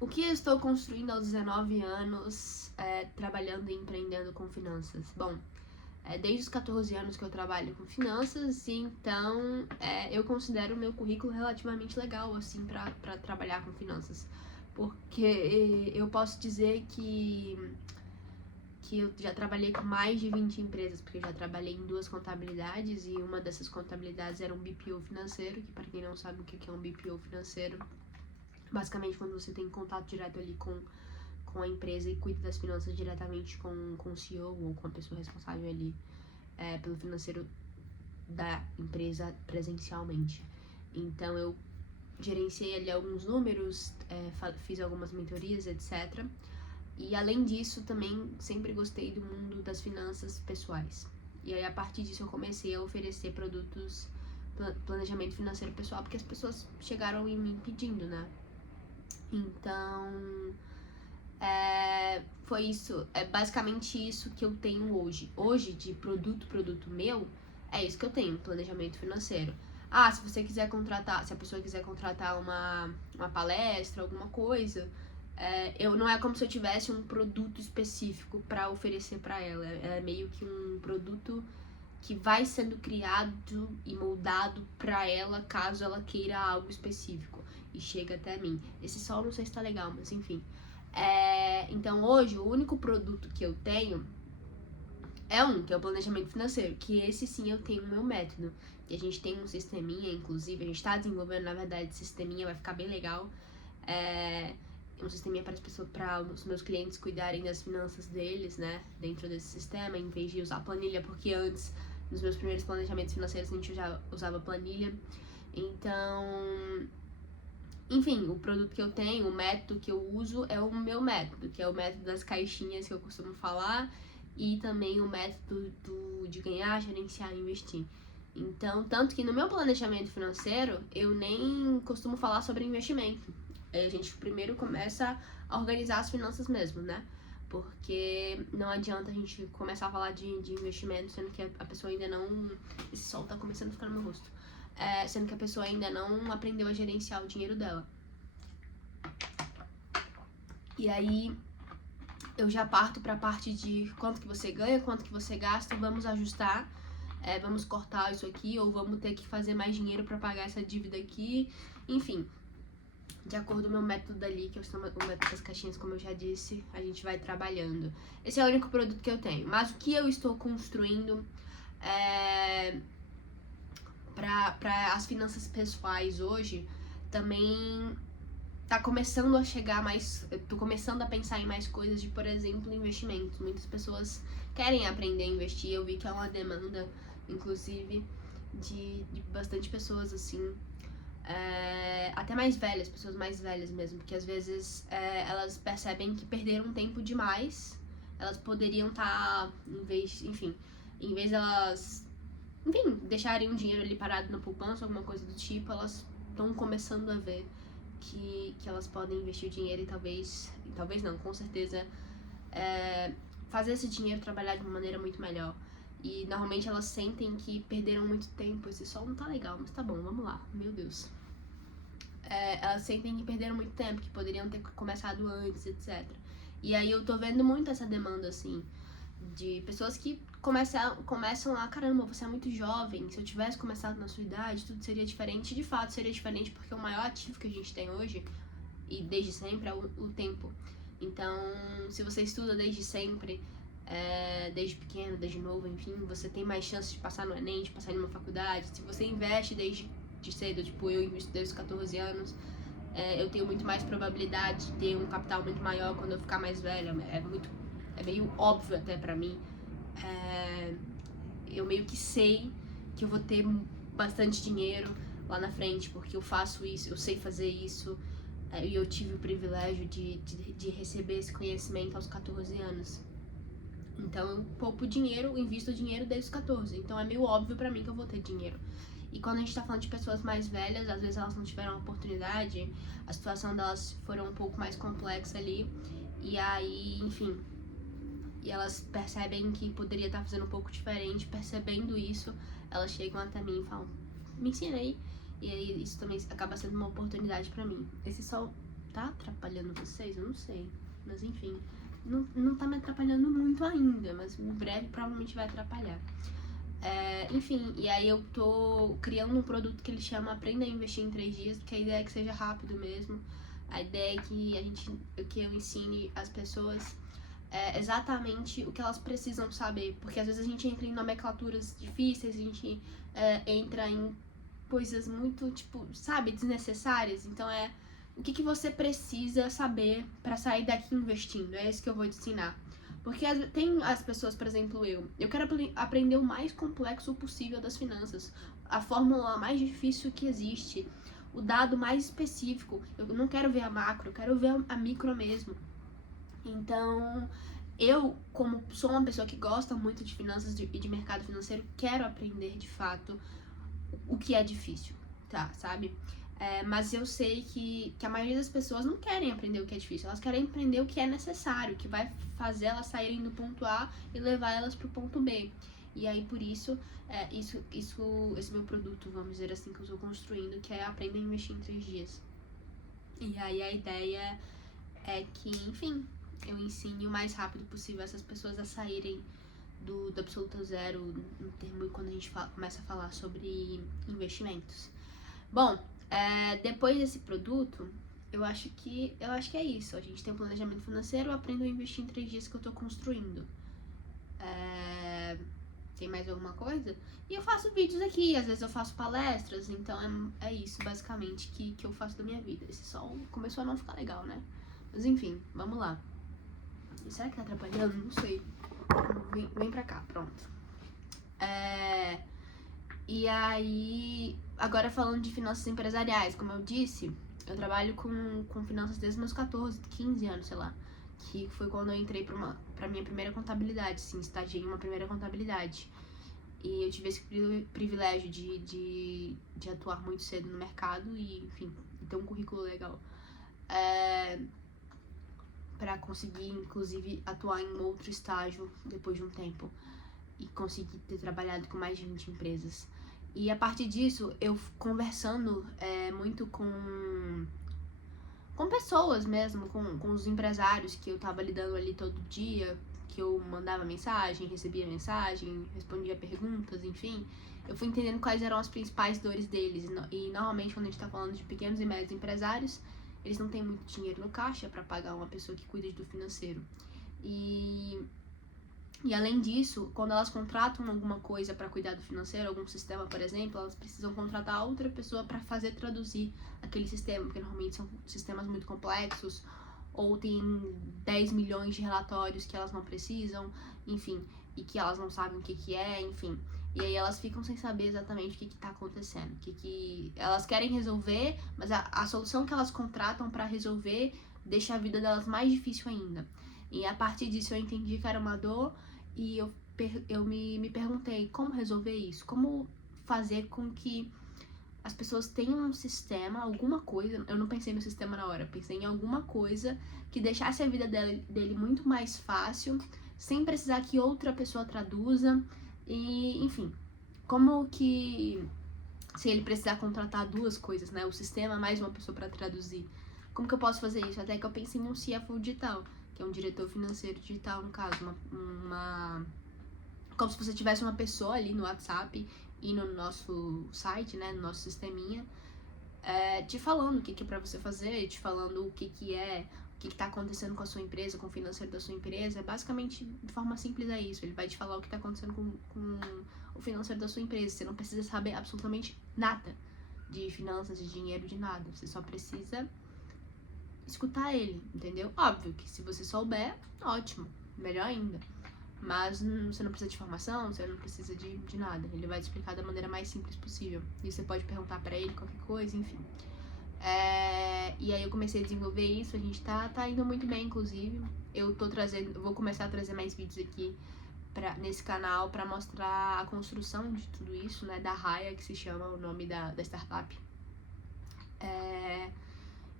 O que eu estou construindo aos 19 anos, trabalhando e empreendendo com finanças? Bom, desde os 14 anos que eu trabalho com finanças, então eu considero o meu currículo relativamente legal, assim, para trabalhar com finanças. Porque eu posso dizer que eu já trabalhei com mais de 20 empresas, porque eu já trabalhei em 2 contabilidades e uma dessas contabilidades era um BPO financeiro, que para quem não sabe o que é um BPO financeiro, basicamente quando você tem contato direto ali com a empresa e cuida das finanças diretamente com o CEO ou com a pessoa responsável ali pelo financeiro da empresa presencialmente. Então eu gerenciei ali alguns números, fiz algumas mentorias, etc. E além disso, também sempre gostei do mundo das finanças pessoais. E aí, a partir disso, eu comecei a oferecer produtos, planejamento financeiro pessoal, porque as pessoas chegaram em mim pedindo, né? Então, foi isso, é basicamente isso que eu tenho hoje. Hoje, de produto meu, é isso que eu tenho, planejamento financeiro. Ah, se você quiser contratar, se a pessoa quiser contratar uma palestra, alguma coisa, não é como se eu tivesse um produto específico para oferecer para ela. É meio que um produto que vai sendo criado e moldado para ela caso ela queira algo específico e chega até mim. Esse sol não sei se tá legal, mas enfim. Então hoje o único produto que eu tenho que é o planejamento financeiro, que esse sim eu tenho o meu método. E a gente tem um sisteminha, inclusive, a gente tá desenvolvendo, na verdade, esse sisteminha, vai ficar bem legal. Um sisteminha para os meus clientes cuidarem das finanças deles, né, dentro desse sistema, em vez de usar planilha, porque antes, nos meus primeiros planejamentos financeiros, a gente já usava planilha. Então, enfim, o produto que eu tenho, o método que eu uso é o meu método, que é o método das caixinhas que eu costumo falar, e também o método de ganhar, gerenciar e investir. Então, tanto que no meu planejamento financeiro, eu nem costumo falar sobre investimento. A gente primeiro começa a organizar as finanças mesmo, né? Porque não adianta a gente começar a falar de investimento, sendo que a pessoa ainda não... Esse sol tá começando a ficar no meu rosto. Sendo que a pessoa ainda não aprendeu a gerenciar o dinheiro dela. E aí eu já parto para a parte de quanto que você ganha, quanto que você gasta, vamos ajustar, vamos cortar isso aqui, ou vamos ter que fazer mais dinheiro para pagar essa dívida aqui, enfim. De acordo com o meu método dali, que eu chamo o método das caixinhas, como eu já disse, a gente vai trabalhando. Esse é o único produto que eu tenho. Mas o que eu estou construindo para as finanças pessoais hoje também tá começando a chegar mais, tô começando a pensar em mais coisas de, por exemplo, investimento. Muitas pessoas querem aprender a investir, eu vi que é uma demanda, inclusive, de bastante pessoas, assim, até mais velhas, pessoas mais velhas mesmo, porque às vezes elas percebem que perderam tempo demais, elas poderiam estar, em vez delas, deixarem um dinheiro ali parado na poupança, alguma coisa do tipo, elas estão começando a ver que elas podem investir o dinheiro e talvez não, com certeza, fazer esse dinheiro trabalhar de uma maneira muito melhor. E normalmente elas sentem que perderam muito tempo. Esse sol não tá legal, mas tá bom, vamos lá, meu Deus. Elas sentem que perderam muito tempo, que poderiam ter começado antes, etc. E aí eu tô vendo muito essa demanda, assim, de pessoas que começam a, caramba, você é muito jovem, se eu tivesse começado na sua idade, tudo seria diferente. De fato, seria diferente, porque o maior ativo que a gente tem hoje, e desde sempre, é o tempo. Então, se você estuda desde sempre, desde pequeno, desde novo, enfim, você tem mais chances de passar no Enem, de passar em uma faculdade. Se você investe desde cedo, tipo, eu invisto desde os 14 anos, eu tenho muito mais probabilidade de ter um capital muito maior quando eu ficar mais velha. É meio óbvio até pra mim. Eu meio que sei que eu vou ter bastante dinheiro lá na frente, porque eu faço isso, eu sei fazer isso, e eu tive o privilégio de receber esse conhecimento aos 14 anos. Então eu poupo dinheiro, invisto dinheiro desde os 14, então é meio óbvio pra mim que eu vou ter dinheiro. E quando a gente tá falando de pessoas mais velhas, às vezes elas não tiveram a oportunidade, a situação delas foram um pouco mais complexa ali, e aí, enfim, e elas percebem que poderia estar fazendo um pouco diferente. Percebendo isso, elas chegam até mim e falam, me ensina aí. E aí isso também acaba sendo uma oportunidade pra mim. Esse sol tá atrapalhando vocês? Eu não sei. Mas enfim, não tá me atrapalhando muito ainda, mas em breve provavelmente vai atrapalhar. Enfim, e aí eu tô criando um produto que ele chama Aprenda a Investir em 3 dias, porque a ideia é que seja rápido mesmo. A ideia é que eu ensine as pessoas exatamente o que elas precisam saber, porque às vezes a gente entra em nomenclaturas difíceis, a gente entra em coisas muito, tipo, sabe, desnecessárias. Então o que você precisa saber pra sair daqui investindo, é isso que eu vou te ensinar. Porque tem as pessoas, por exemplo, eu quero aprender o mais complexo possível das finanças, a fórmula mais difícil que existe, o dado mais específico. Eu não quero ver a macro, eu quero ver a micro mesmo. Então, eu, como sou uma pessoa que gosta muito de finanças e de mercado financeiro, quero aprender de fato o que é difícil, tá, sabe? Mas eu sei que a maioria das pessoas não querem aprender o que é difícil, elas querem aprender o que é necessário, o que vai fazer elas saírem do ponto A e levar elas pro ponto B. E aí, por isso, esse meu produto, vamos dizer assim, que eu estou construindo, que é Aprenda a Investir em 3 dias. E aí, a ideia é que, enfim, eu ensine o mais rápido possível essas pessoas a saírem do absoluto zero, no termo quando a gente começa a falar sobre investimentos. Bom, depois desse produto, eu acho que é isso. A gente tem um planejamento financeiro, eu aprendo a investir em 3 dias que eu tô construindo. Tem mais alguma coisa? E eu faço vídeos aqui, às vezes eu faço palestras, então é isso basicamente que eu faço da minha vida. Esse sol começou a não ficar legal, né? Mas enfim, vamos lá. E será que tá atrapalhando? Não sei. Vem pra cá, pronto. E aí, agora falando de finanças empresariais, como eu disse, eu trabalho com finanças desde meus 14, 15 anos, sei lá. Que foi quando eu entrei pra minha primeira contabilidade, sim, estagiei em uma primeira contabilidade. E eu tive esse privilégio de atuar muito cedo no mercado e, enfim, ter um currículo legal. Pra conseguir, inclusive, atuar em outro estágio depois de um tempo. E conseguir ter trabalhado com mais de 20 empresas. E a partir disso, eu conversando muito com pessoas mesmo, com os empresários que eu tava lidando ali todo dia, que eu mandava mensagem, recebia mensagem, respondia perguntas, enfim, eu fui entendendo quais eram as principais dores deles. E normalmente quando a gente tá falando de pequenos e médios empresários, eles não têm muito dinheiro no caixa pra pagar uma pessoa que cuida do financeiro. E além disso, quando elas contratam alguma coisa para cuidar do financeiro, algum sistema, por exemplo, elas precisam contratar outra pessoa para fazer traduzir aquele sistema, porque normalmente são sistemas muito complexos, ou tem 10 milhões de relatórios que elas não precisam, enfim, e que elas não sabem o que é, enfim. E aí elas ficam sem saber exatamente o que tá acontecendo, que elas querem resolver, mas a solução que elas contratam para resolver deixa a vida delas mais difícil ainda. E a partir disso eu entendi que era uma dor e eu me perguntei como resolver isso, como fazer com que as pessoas tenham um sistema, alguma coisa, eu não pensei no sistema na hora, pensei em alguma coisa que deixasse a vida dele muito mais fácil, sem precisar que outra pessoa traduza, e enfim, como que se ele precisar contratar 2 coisas, né, o sistema mais uma pessoa para traduzir, como que eu posso fazer isso? Até que eu pensei em um CFO digital, que é um diretor financeiro digital, no caso, como se você tivesse uma pessoa ali no WhatsApp e no nosso site, né, no nosso sisteminha, te falando o que é pra você fazer, te falando o que tá acontecendo com a sua empresa, com o financeiro da sua empresa. Basicamente, de forma simples é isso, ele vai te falar o que tá acontecendo com o financeiro da sua empresa. Você não precisa saber absolutamente nada de finanças, de dinheiro, de nada, você só precisa escutar ele, entendeu? Óbvio que se você souber, ótimo, melhor ainda. Mas você não precisa de formação, você não precisa de nada. Ele vai te explicar da maneira mais simples possível. E você pode perguntar pra ele qualquer coisa, enfim. E aí eu comecei a desenvolver isso, a gente tá indo muito bem, inclusive. Eu vou começar a trazer mais vídeos aqui nesse canal pra mostrar a construção de tudo isso, né? Da Raya, que se chama o nome da startup.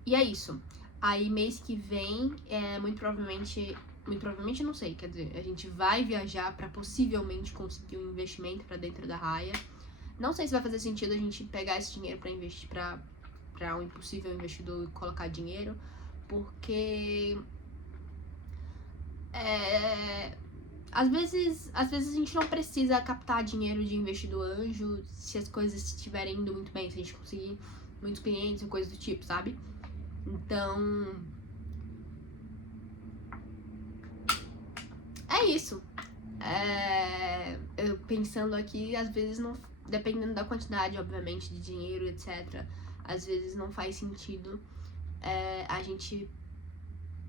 E é isso. Aí mês que vem, muito provavelmente não sei, quer dizer, a gente vai viajar pra possivelmente conseguir um investimento pra dentro da Raya. Não sei se vai fazer sentido a gente pegar esse dinheiro pra investir pra um impossível investidor e colocar dinheiro, porque às vezes a gente não precisa captar dinheiro de investidor anjo se as coisas estiverem indo muito bem, se a gente conseguir muitos clientes ou coisa do tipo, sabe? Então, é isso. Eu pensando aqui, às vezes não, dependendo da quantidade, obviamente, de dinheiro, etc., às vezes não faz sentido a gente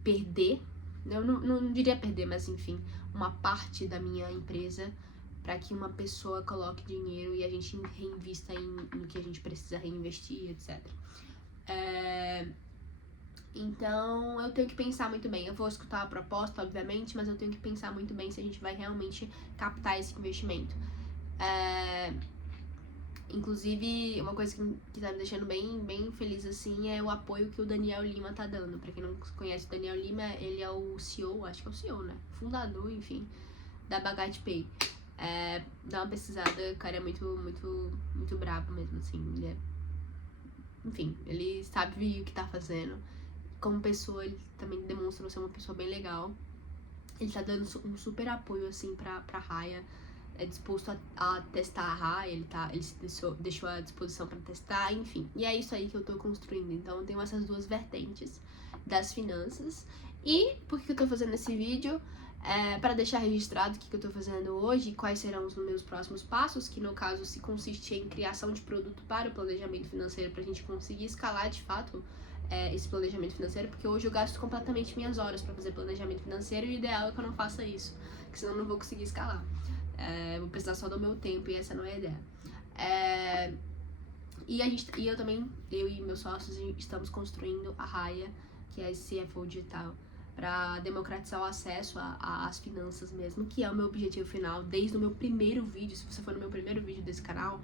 perder, eu não diria perder, mas enfim, uma parte da minha empresa para que uma pessoa coloque dinheiro e a gente reinvista no que a gente precisa reinvestir, etc. Então eu tenho que pensar muito bem. Eu vou escutar a proposta, obviamente, mas eu tenho que pensar muito bem se a gente vai realmente captar esse investimento. Inclusive, uma coisa que tá me deixando bem feliz, assim, é o apoio que o Daniel Lima tá dando. Pra quem não conhece o Daniel Lima, ele é o CEO, acho que é o CEO, né? Fundador, enfim, da Bagate Pay. Dá uma pesquisada, o cara é muito brabo mesmo, assim. Enfim, ele sabe o que tá fazendo. Como pessoa, ele também demonstra ser uma pessoa bem legal. Ele tá dando um super apoio, assim, pra Raya. É disposto a testar a Raya, ele se deixou à disposição para testar, enfim. E é isso aí que eu tô construindo. Então eu tenho essas duas vertentes das finanças. E por que eu tô fazendo esse vídeo? Para deixar registrado o que eu tô fazendo hoje, quais serão os meus próximos passos, que no caso se consiste em criação de produto para o planejamento financeiro, pra gente conseguir escalar de fato esse planejamento financeiro, porque hoje eu gasto completamente minhas horas para fazer planejamento financeiro e o ideal é que eu não faça isso, porque senão eu não vou conseguir escalar. Vou precisar só do meu tempo e essa não é a ideia. Eu e meus sócios estamos construindo a Raya, que é a CFO digital, para democratizar o acesso às finanças mesmo, que é o meu objetivo final desde o meu primeiro vídeo. Se você for no meu primeiro vídeo desse canal,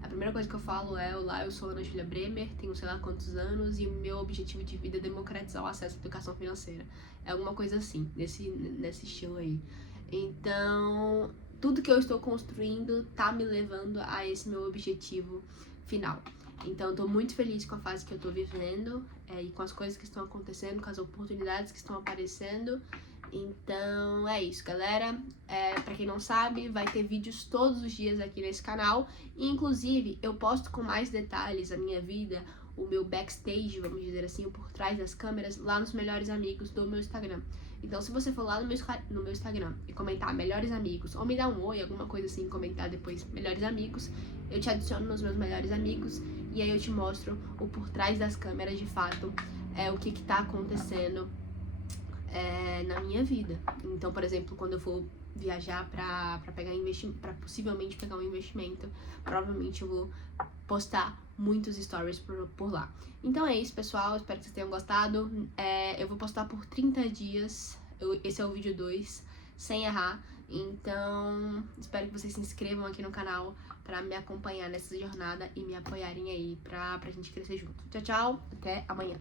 a primeira coisa que eu falo eu sou Ana Júlia Bremer, tenho sei lá quantos anos e o meu objetivo de vida é democratizar o acesso à educação financeira. É alguma coisa assim, nesse estilo aí. Então, tudo que eu estou construindo tá me levando a esse meu objetivo final. Então, eu tô muito feliz com a fase que eu tô vivendo e com as coisas que estão acontecendo, com as oportunidades que estão aparecendo. Então, é isso, galera. Pra quem não sabe, vai ter vídeos todos os dias aqui nesse canal. E, inclusive, eu posto com mais detalhes a minha vida, o meu backstage, vamos dizer assim, o por trás das câmeras, lá nos Melhores Amigos do meu Instagram. Então, se você for lá no meu Instagram e comentar Melhores Amigos, ou me dar um oi, alguma coisa assim, comentar depois Melhores Amigos, eu te adiciono nos meus Melhores Amigos e aí eu te mostro o por trás das câmeras, de fato, o que tá acontecendo na minha vida. Então, por exemplo, quando eu for viajar pra pegar investimento, pra possivelmente pegar um investimento, provavelmente eu vou postar muitos stories por lá. Então é isso, pessoal, espero que vocês tenham gostado. Eu vou postar por 30 dias, esse é o vídeo 2, sem errar. Então, espero que vocês se inscrevam aqui no canal pra me acompanhar nessa jornada e me apoiarem aí pra gente crescer junto. Tchau, tchau, até amanhã.